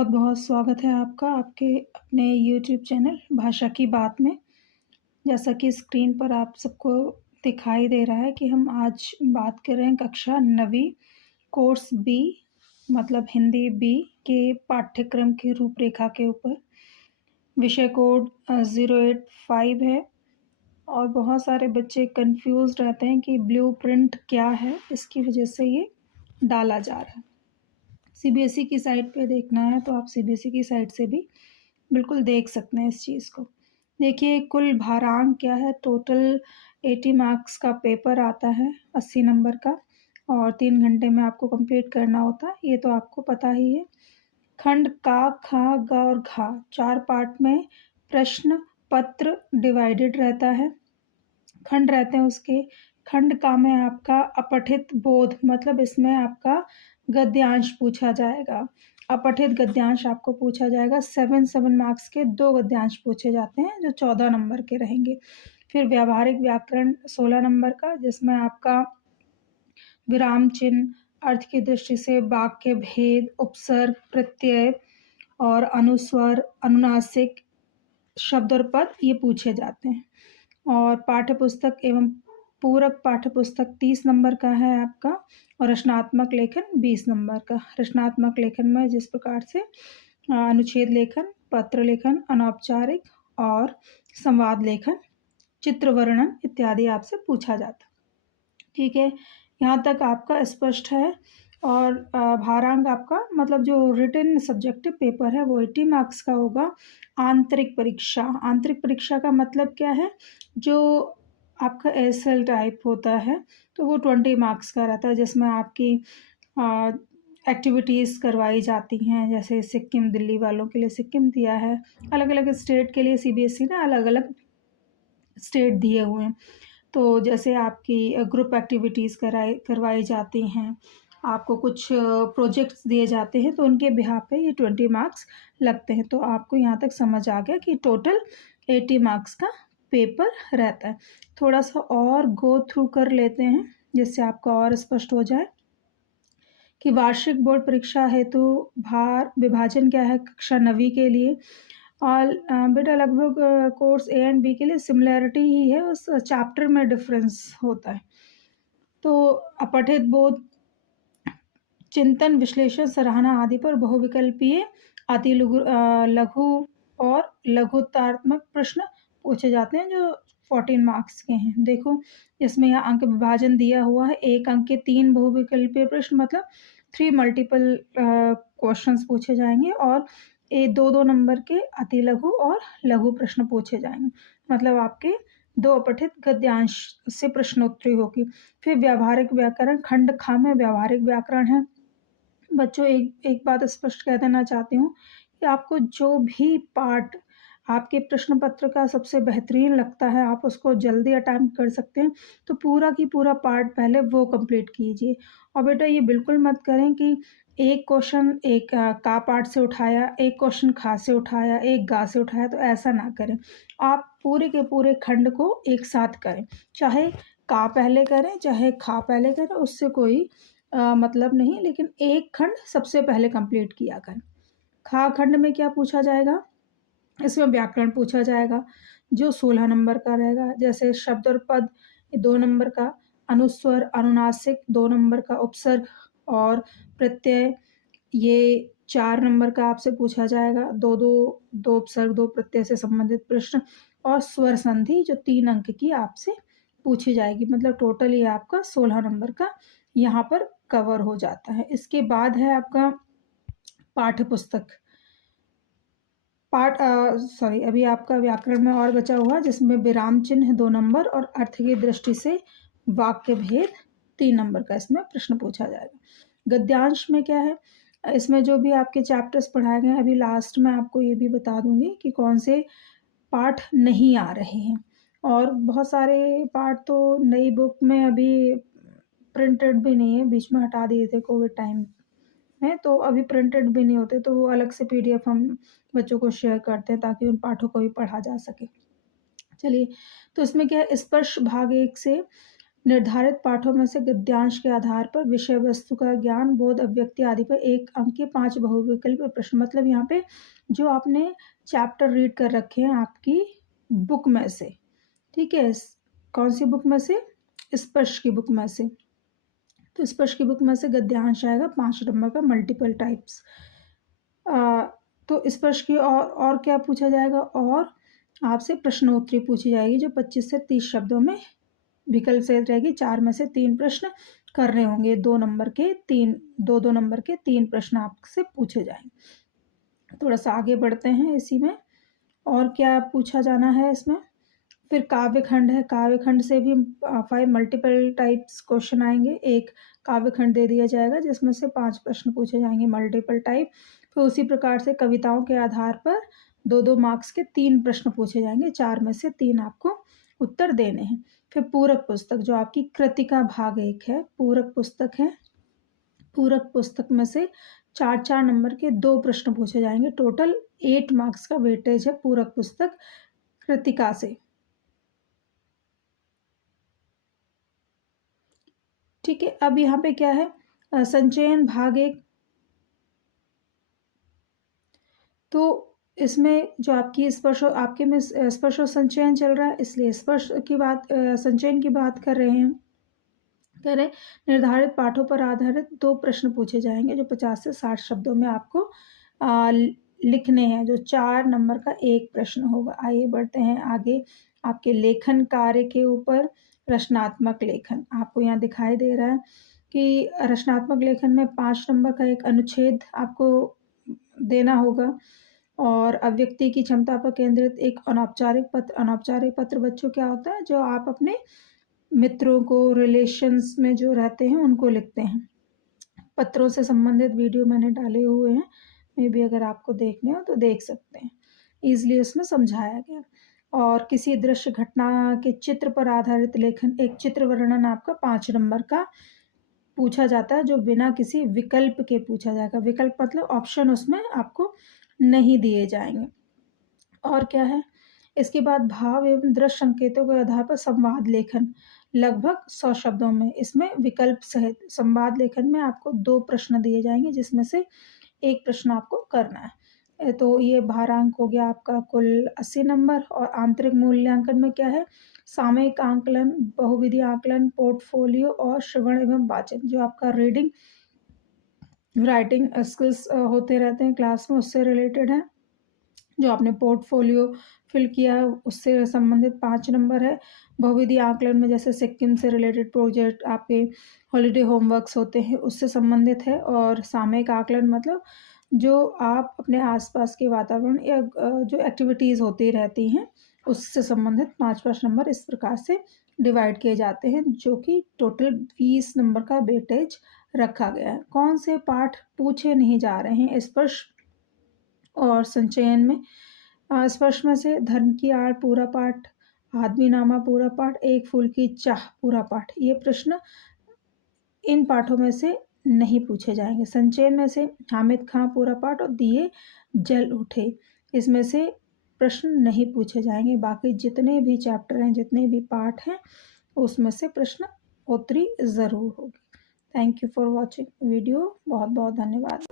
बहुत बहुत स्वागत है आपका आपके अपने यूट्यूब चैनल भाषा की बात में। जैसा कि स्क्रीन पर आप सबको दिखाई दे रहा है कि हम आज बात कर रहे हैं कक्षा 9वीं कोर्स बी मतलब हिंदी बी के पाठ्यक्रम की रूपरेखा के ऊपर। विषय कोड 085 है और बहुत सारे बच्चे कंफ्यूज रहते हैं कि ब्लूप्रिंट क्या है, इसकी वजह से ये डाला जा रहा है। सीबीएसई की साइट पे देखना है तो आप सीबीएसई की साइट से भी बिल्कुल देख सकते हैं इस चीज़ को। देखिए कुल भारांक क्या है, टोटल 80 मार्क्स का पेपर आता है 80 नंबर का और 3 घंटे में आपको कंप्लीट करना होता है, ये तो आपको पता ही है। खंड का, खा, ग और घा 4 पार्ट में प्रश्न पत्र डिवाइडेड रहता है। खंड रहते हैं उसके। खंड का में आपका अपठित बोध मतलब इसमें आपका गद्यांश पूछा जाएगा। अपठित गद्यांश आपको पूछा जाएगा। 7 मार्क्स के 2 गद्यांश पूछे जाते हैं जो 14 नंबर के रहेंगे। फिर व्यावहारिक व्याकरण 16 नंबर का, जिसमें आपका विराम चिन्ह, अर्थ की दृष्टि से वाक्य भेद, उपसर्ग, प्रत्यय और अनुस्वर, अनुनासिक, शब्द और पद ये पूछे जाते हैं। और पाठ्यपुस्तक एवं पूरक पाठ्यपुस्तक 30 नंबर का है आपका और रचनात्मक लेखन 20 नंबर का। रचनात्मक लेखन में जिस प्रकार से अनुच्छेद लेखन, पत्र लेखन, अनौपचारिक और संवाद लेखन, चित्र वर्णन इत्यादि आपसे पूछा जाता है। ठीक है, यहाँ तक आपका स्पष्ट है। और भारांक आपका मतलब जो रिटन सब्जेक्टिव पेपर है वो 80 मार्क्स का होगा। आंतरिक परीक्षा का मतलब क्या है, जो आपका एसएल टाइप होता है तो वो 20 मार्क्स का रहता है, जिसमें आपकी एक्टिविटीज़ करवाई जाती हैं। जैसे सिक्किम, दिल्ली वालों के लिए सिक्किम दिया है, अलग अलग स्टेट के लिए सीबीएसई ने अलग अलग स्टेट दिए हुए हैं। तो जैसे आपकी ग्रुप एक्टिविटीज़ करवाई जाती हैं, आपको कुछ प्रोजेक्ट्स दिए जाते हैं, तो उनके बिहाफ पे ये 20 मार्क्स लगते हैं। तो आपको यहाँ तक समझ आ गया कि टोटल 80 मार्क्स का पेपर रहता है। थोड़ा सा और गो थ्रू कर लेते हैं जिससे आपका और स्पष्ट हो जाए कि वार्षिक बोर्ड परीक्षा हेतु भार विभाजन क्या है कक्षा 9वीं के लिए। और बेटा लगभग कोर्स ए एंड बी के लिए सिमिलैरिटी ही है, उस चैप्टर में डिफरेंस होता है। तो अपठित बोध, चिंतन, विश्लेषण, सराहना आदि पर बहुविकल्पीय अति लघु और लघुत्तरात्मक प्रश्न पूछे जाते हैं जो 14 मार्क्स के हैं। देखो इसमें यहाँ अंक विभाजन दिया हुआ है, 1 अंक के 3 बहुविकल्पीय प्रश्न मतलब 3 मल्टीपल क्वेश्चंस पूछे जाएंगे और 2-2 नंबर के अति लघु और लघु प्रश्न पूछे जाएंगे। मतलब आपके 2 अपठित गद्यांश से प्रश्नोत्तरी होगी। फिर व्यावहारिक व्याकरण, खंड खा में व्यावहारिक व्याकरण है। बच्चों एक बात स्पष्ट कह देना चाहती हूँ कि आपको जो भी पार्ट आपके प्रश्न पत्र का सबसे बेहतरीन लगता है आप उसको जल्दी अटेम्प्ट कर सकते हैं, तो पूरा की पूरा पार्ट पहले वो कंप्लीट कीजिए। और बेटा ये बिल्कुल मत करें कि एक क्वेश्चन एक का पार्ट से उठाया, एक क्वेश्चन खा से उठाया, एक गा से उठाया, तो ऐसा ना करें। आप पूरे के पूरे खंड को एक साथ करें, चाहे का पहले करें चाहे खा पहले करें, उससे कोई मतलब नहीं, लेकिन एक खंड सबसे पहले कंप्लीट किया करें। खा खंड में क्या पूछा जाएगा, इसमें व्याकरण पूछा जाएगा जो 16 नंबर का रहेगा। जैसे शब्द और पद 2 नंबर का, अनुस्वर अनुनासिक 2 नंबर का, उपसर्ग और प्रत्यय ये 4 नंबर का आपसे पूछा जाएगा। दो उपसर्ग 2 प्रत्यय से संबंधित प्रश्न और स्वर संधि जो 3 अंक की आपसे पूछी जाएगी। मतलब टोटल ये आपका 16 नंबर का यहाँ पर कवर हो जाता है। इसके बाद है आपका पाठ्य पुस्तक अभी आपका व्याकरण में और बचा हुआ जिसमें विराम चिन्ह 2 नंबर और अर्थ की दृष्टि से वाक्य भेद 3 नंबर का इसमें प्रश्न पूछा जाएगा। गद्यांश में क्या है, इसमें जो भी आपके चैप्टर्स पढ़ाए गए अभी लास्ट में आपको ये भी बता दूंगी कि कौन से पाठ नहीं आ रहे हैं। और बहुत सारे पाठ तो नई बुक में अभी प्रिंटेड भी नहीं है, बीच में हटा दिए थे कोविड टाइम में, तो अभी प्रिंटेड भी नहीं होते, तो वो अलग से पीडीएफ हम बच्चों को शेयर करते हैं ताकि उन पाठों को भी पढ़ा जा सके। चलिए, तो इसमें क्या है, स्पर्श भाग 1 से निर्धारित पाठों में से गद्यांश के आधार पर विषय वस्तु का ज्ञान, बोध, अभिव्यक्ति आदि पर 1 अंक के 5 बहुविकल्पीय प्रश्न। मतलब यहाँ पे जो आपने चैप्टर रीड कर रखे हैं आपकी बुक में से, ठीक है, कौन सी बुक में से? स्पर्श की बुक में से। तो स्पर्श की बुक में से गद्यांश आएगा 5 नंबर का, मल्टीपल टाइप्स। तो स्पर्श की और क्या पूछा जाएगा? और आपसे प्रश्नोत्तरी पूछी जाएगी जो 25 से 30 शब्दों में विकल्प से रहेगी। 4 में से 3 प्रश्न करने होंगे। 2 नंबर के 3 प्रश्न आपसे पूछे जाएंगे। थोड़ा सा आगे बढ़ते हैं इसी में, और क्या पूछा जाना है इसमें? फिर काव्यखंड है। काव्यखंड से भी 5 मल्टीपल टाइप्स क्वेश्चन आएंगे। एक काव्यखंड दे दिया जाएगा जिसमें से 5 प्रश्न पूछे जाएंगे मल्टीपल टाइप। फिर उसी प्रकार से कविताओं के आधार पर 2-2 मार्क्स के 3 प्रश्न पूछे जाएंगे। 4 में से 3 आपको उत्तर देने हैं। फिर पूरक पुस्तक, जो आपकी कृतिका भाग 1 है, पूरक पुस्तक है। पूरक पुस्तक में से 4-4 नंबर के 2 प्रश्न पूछे जाएंगे। टोटल 8 मार्क्स का वेटेज है पूरक पुस्तक कृतिका से। ठीक है, अब यहाँ पे क्या है? संचयन भाग 1। तो इसमें जो आपकी स्पर्श, आपके में स्पर्श और संचयन चल रहा है, इसलिए स्पर्श की बात, संचयन की बात कर रहे हैं। कह रहे निर्धारित पाठों पर आधारित 2 प्रश्न पूछे जाएंगे जो 50 से 60 शब्दों में आपको लिखने हैं, जो 4 नंबर का 1 प्रश्न होगा। आइए बढ़ते हैं आगे। आपके लेखन कार्य के ऊपर रचनात्मक लेखन आपको यहाँ दिखाई दे रहा है कि रचनात्मक लेखन में 5 नंबर का एक अनुच्छेद आपको देना होगा। और अभिव्यक्ति की क्षमता पर केंद्रित एक अनौपचारिक पत्र। अनौपचारिक पत्र बच्चों क्या होता है? जो आप अपने मित्रों को, रिलेशंस में जो रहते हैं उनको लिखते हैं। पत्रों से संबंधित वीडियो मैंने डाले हुए हैं, मे भी अगर आपको देखने हो तो देख सकते हैं। ईजिली उसमें समझाया गया। और किसी दृश्य घटना के चित्र पर आधारित लेखन, एक चित्र वर्णन आपका 5 नंबर का पूछा जाता है जो बिना किसी विकल्प के पूछा जाएगा। विकल्प मतलब ऑप्शन उसमें आपको नहीं दिए जाएंगे। और क्या है? इसके बाद भाव एवं दृश्य संकेतों के आधार पर संवाद लेखन लगभग 100 शब्दों में, इसमें विकल्प सहित संवाद लेखन में आपको 2 प्रश्न दिए जाएंगे जिसमें से 1 प्रश्न आपको करना है। तो ये भारांक हो गया आपका कुल 80 नंबर। और आंतरिक मूल्यांकन में क्या है? सामयिक आंकलन, बहुविधि आंकलन, पोर्टफोलियो और श्रवण एवं वाचन, जो आपका रीडिंग राइटिंग स्किल्स होते रहते हैं क्लास में, उससे रिलेटेड है। जो आपने पोर्टफोलियो फिल किया है उससे संबंधित 5 नंबर है। बहुविधि आंकलन में जैसे सिक्किम से रिलेटेड प्रोजेक्ट, आपके हॉलीडे होमवर्क्स होते हैं, उससे संबंधित है। और सामयिक आंकलन मतलब जो आप अपने आसपास के वातावरण या जो एक्टिविटीज़ होती रहती हैं उससे संबंधित 5-5 नंबर इस प्रकार से डिवाइड किए जाते हैं, जो कि टोटल 20 नंबर का वेटेज रखा गया है। कौन से पाठ पूछे नहीं जा रहे हैं स्पर्श और संचयन में? स्पर्श में से धर्म की आड़ पूरा पाठ, आदमीनामा पूरा पाठ, एक फूल की चाह पूरा पाठ, ये प्रश्न इन पाठों में से नहीं पूछे जाएंगे। संचयन में से हामिद खां पूरा पाठ और दिए जल उठे, इसमें से प्रश्न नहीं पूछे जाएंगे। बाकी जितने भी चैप्टर हैं, जितने भी पाठ हैं, उसमें से प्रश्न उत्तरी ज़रूर होगी। Thank you for watching video. बहुत बहुत धन्यवाद।